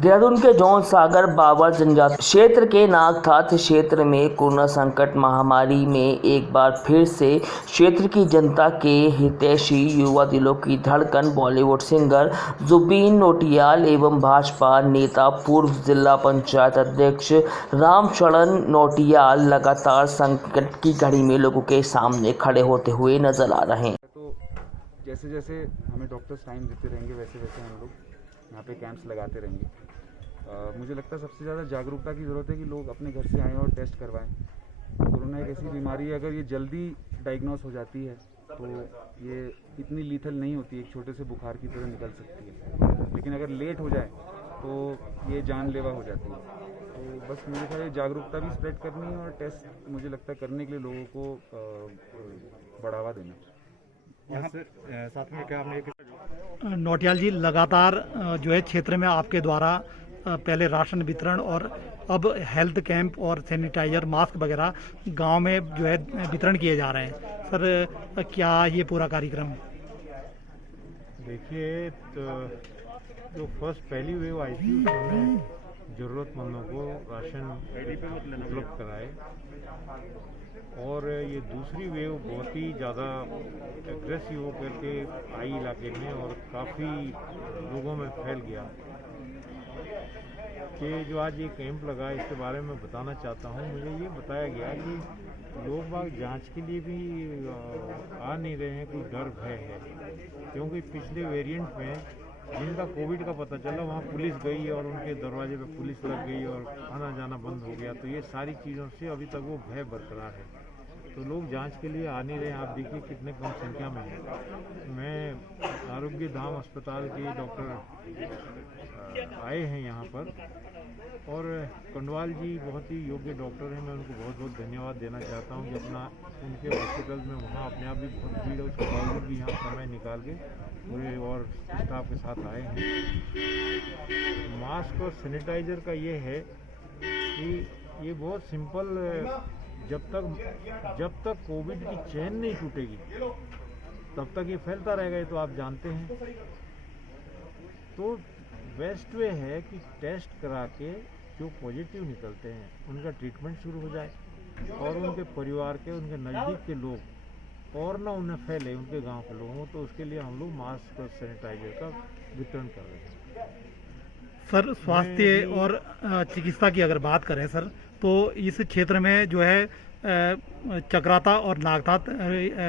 देहरादून के जौन सागर बाबर जनजाति क्षेत्र के नागठाठ क्षेत्र में कोरोना संकट महामारी में एक बार फिर से क्षेत्र की जनता के हितैषी युवा दिलों की धड़कन बॉलीवुड सिंगर जुबीन नौटियाल एवं भाजपा नेता पूर्व जिला पंचायत अध्यक्ष रामचरण नौटियाल लगातार संकट की घड़ी में लोगों के सामने खड़े होते हुए नजर आ रहे हैं। तो जैसे जैसे हमें डॉक्टर्स टाइम देते रहेंगे वैसे वैसे हम लोग यहाँ पे कैंप्स लगाते रहेंगे। मुझे लगता है सबसे ज़्यादा जागरूकता की ज़रूरत है कि लोग अपने घर से आएँ और टेस्ट करवाएं। कोरोना एक ऐसी बीमारी है, अगर ये जल्दी डायग्नोस हो जाती है तो ये इतनी लीथल नहीं होती, एक छोटे से बुखार की तरह निकल सकती है, लेकिन अगर लेट हो जाए तो ये जानलेवा हो जाती है। तो बस मेरे ख्याल जागरूकता भी स्प्रेड करनी है और टेस्ट मुझे लगता है करने के लिए लोगों को बढ़ावा देना। यहाँ साथ में क्या आपने नौटियाल जी, लगातार जो है क्षेत्र में आपके द्वारा पहले राशन वितरण और अब हेल्थ कैंप और सैनिटाइजर मास्क वगैरह गांव में जो है वितरण किए जा रहे हैं। सर, क्या ये पूरा कार्यक्रम? देखिए, तो जो पहली वेव आई थी उसमें ज़रूरतमंदों को राशन उपलब्ध कराए, और ये दूसरी वेव बहुत ही ज़्यादा एग्रेसिव होकर के आई इलाके में और काफ़ी लोगों में फैल गया। कि जो आज ये कैंप लगा, इसके बारे में बताना चाहता हूँ। मुझे ये बताया गया कि लोग बाग जांच के लिए भी आ नहीं रहे हैं, कोई डर भय है, क्योंकि पिछले वेरिएंट में जिनका कोविड का पता चला वहाँ पुलिस गई और उनके दरवाजे पे पुलिस लग गई और आना जाना बंद हो गया। तो ये सारी चीज़ों से अभी तक वो भय बरकरार है, तो लोग जांच के लिए आ नहीं रहे हैं। आप देखिए कितने कम संख्या में है। मैं आरोग्य धाम अस्पताल के डॉक्टर आए हैं यहाँ पर, और कंडवाल जी बहुत ही योग्य डॉक्टर हैं। मैं उनको बहुत बहुत धन्यवाद देना चाहता हूँ कि अपना उनके हॉस्पिटल में वहाँ अपने आप भी बहुत भीड़ है, उसके बावजूद भी यहाँ समय निकाल के पूरे और स्टाफ के साथ आए हैं। मास्क और सैनिटाइज़र का ये है कि ये बहुत सिंपल, जब तक कोविड की चेन नहीं टूटेगी तब तक ये फैलता रहेगा, ये तो आप जानते हैं। तो बेस्ट वे है कि टेस्ट करा के जो पॉजिटिव निकलते हैं उनका ट्रीटमेंट शुरू हो जाए, और उनके परिवार के, उनके नज़दीक के लोग और ना उन्हें फैले, उनके गांव के लोगों। तो उसके लिए हम लोग मास्क और सैनिटाइजर का वितरण कर रहे हैं। सर, स्वास्थ्य और चिकित्सा की अगर बात करें सर, तो इस क्षेत्र में जो है चक्राता और नागठाठ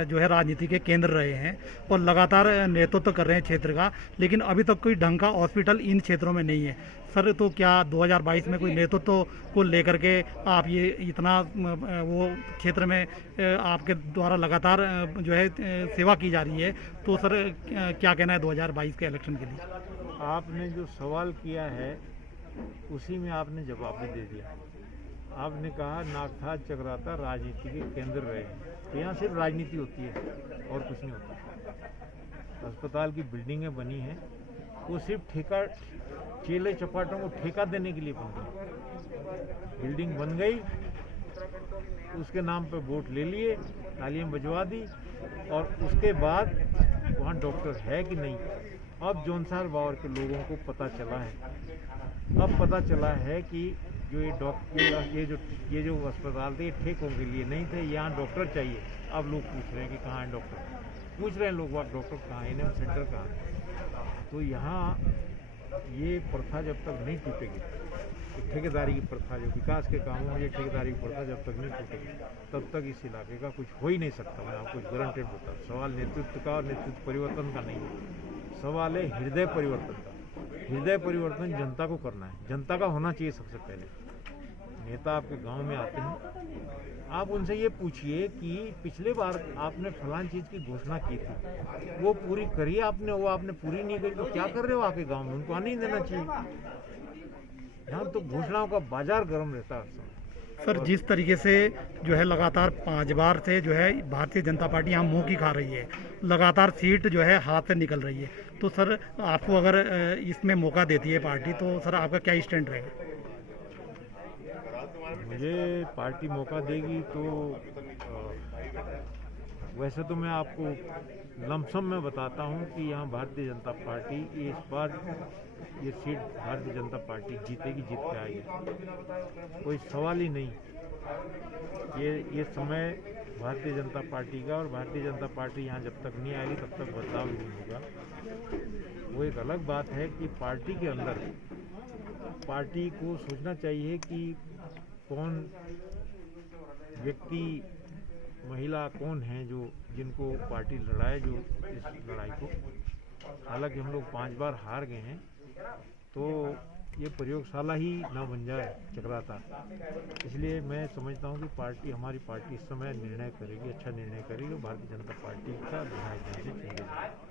जो है राजनीति के केंद्र रहे हैं और लगातार नेतृत्व कर रहे हैं क्षेत्र का, लेकिन अभी तक कोई ढंग का हॉस्पिटल इन क्षेत्रों में नहीं है। सर, तो क्या 2022 में कोई नेतृत्व को लेकर के आप ये इतना वो क्षेत्र में आपके द्वारा लगातार जो है सेवा की जा रही है, तो सर क्या कहना है 2022 के इलेक्शन के लिए? आपने जो सवाल किया है उसी में आपने जवाब भी दे दिया। आपने कहा नागठाठ चक्राता राजनीति के केंद्र रहे हैं, तो यहाँ सिर्फ राजनीति होती है और कुछ नहीं होता। अस्पताल की बिल्डिंगें बनी हैं, वो सिर्फ ठेका, चेले चपाटों को ठेका देने के लिए बन गई। बिल्डिंग बन गई, उसके नाम पे वोट ले लिए, तालियां बजवा दी, और उसके बाद वहाँ डॉक्टर है कि नहीं। अब जौनसार बावर के लोगों को पता चला है, अब पता चला है कि जो ये डॉक्टर, ये जो अस्पताल थे ये ठेकों के लिए नहीं थे, यहाँ डॉक्टर चाहिए। अब लोग पूछ रहे हैं कि कहाँ है डॉक्टर, पूछ रहे हैं लोग वहाँ डॉक्टर कहाँ है, इन्हें सेंटर कहाँ है। तो यहाँ ये प्रथा जब तक नहीं टूटेगी, तो ठेकेदारी की प्रथा, जो विकास के कामों में ये ठेकेदारी की प्रथा जब तक नहीं टूटेगी तब तक इस इलाके का कुछ हो ही नहीं सकता। मैं आपको गारंटेड बताऊँ, सवाल नेतृत्व का और नेतृत्व परिवर्तन का नहीं है, सवाल है हृदय परिवर्तन का। हृदय परिवर्तन जनता को करना है, जनता का होना चाहिए सबसे पहले। नेता आपके गांव में आते हैं, आप उनसे ये पूछिए कि पिछले बार आपने फलान चीज़ की घोषणा की थी, वो पूरी करी आपने, वो आपने पूरी नहीं करी, तो क्या कर रहे हो आके गांव में? उनको आने ही देना चाहिए। यहाँ तो घोषणाओं का बाजार गर्म रहता है। सर, जिस तरीके से जो है लगातार 5 बार से जो है भारतीय जनता पार्टी यहाँ मुँह की खा रही है, लगातार सीट जो है हाथ से निकल रही है, तो सर आपको अगर इसमें मौका देती है पार्टी, तो सर आपका क्या स्टैंड रहेगा? मुझे पार्टी मौका देगी तो वैसे तो मैं आपको लमसम में बताता हूं कि यहाँ भारतीय जनता पार्टी इस बार ये सीट भारतीय जनता पार्टी जीतेगी, जीत के आएगी, कोई सवाल ही नहीं। ये समय भारतीय जनता पार्टी का, और भारतीय जनता पार्टी यहाँ जब तक नहीं आएगी तब तक बदलाव नहीं होगा। वो एक अलग बात है कि पार्टी के अंदर पार्टी को सोचना चाहिए कि कौन व्यक्ति, महिला कौन है जो जिनको पार्टी लड़ाए, जो इस लड़ाई को। हालांकि हम लोग 5 बार हार गए हैं, तो ये प्रयोगशाला ही ना बन जाए चक्राता। इसलिए मैं समझता हूँ कि हमारी पार्टी इस समय निर्णय करेगी, अच्छा निर्णय करेगी, भारतीय जनता पार्टी का विधायक यहाँ से चुनेगी।